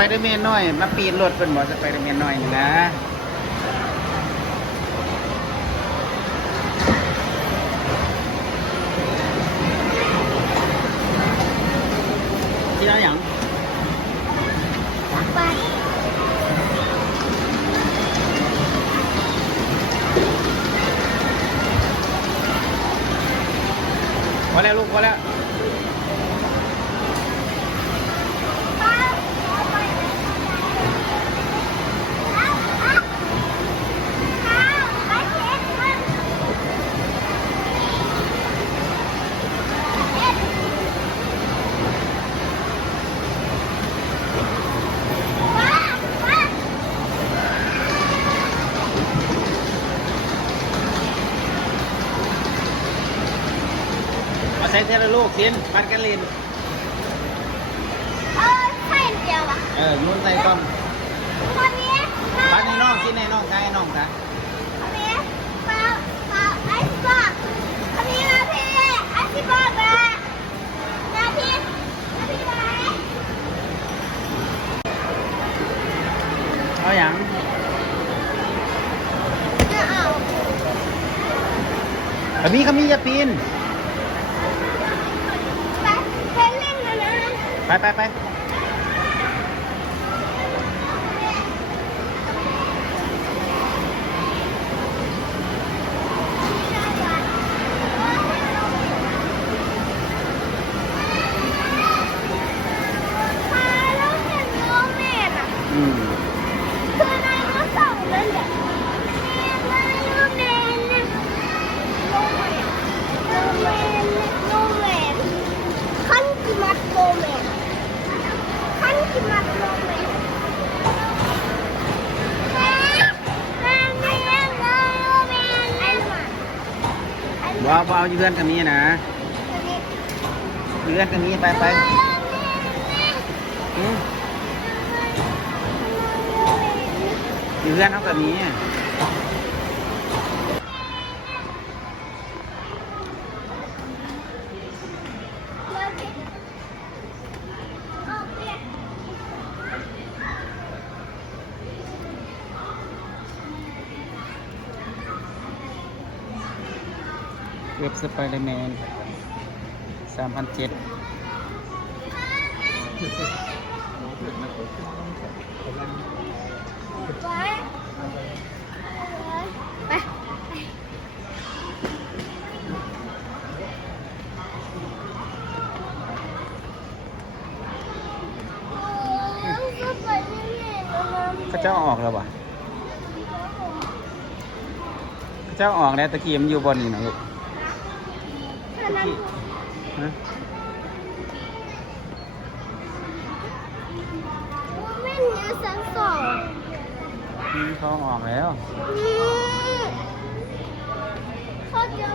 ไปเดอร์แมนน้อยมาปีนรถเป็นบ่สไปเดอร์แมนน้อยนี่นะที่ร้านอย่างไปพอแล้วลูกพอแล้วใส่เทละลูกสินปัดกันลินใช่เดียวอ่ะนุ่นใส่ก่อน คนนี้ปัดในน้องกินในน้องใส่น้องซะคนนี้มาไอ้บอกคนนี้มาพี่ไอ้ที่บอกมานาพี่ไปเอาอย่างจะเอาขมีอย่าปีนไปเล่นกันนะ ไปว้าวเอาเพื่อนกันนี้นะเพื่อนกันนี้ไปเพื่อนเขากันนี้เว็บสไปเดอร์แมน3007เขาเจ้าออกแล้ววะเขาเจ้าออกแล้วตะกี้มันอยู่บนนี่นะลูกฮะไม่มีสังสองเขาออกแล้วเขาจะ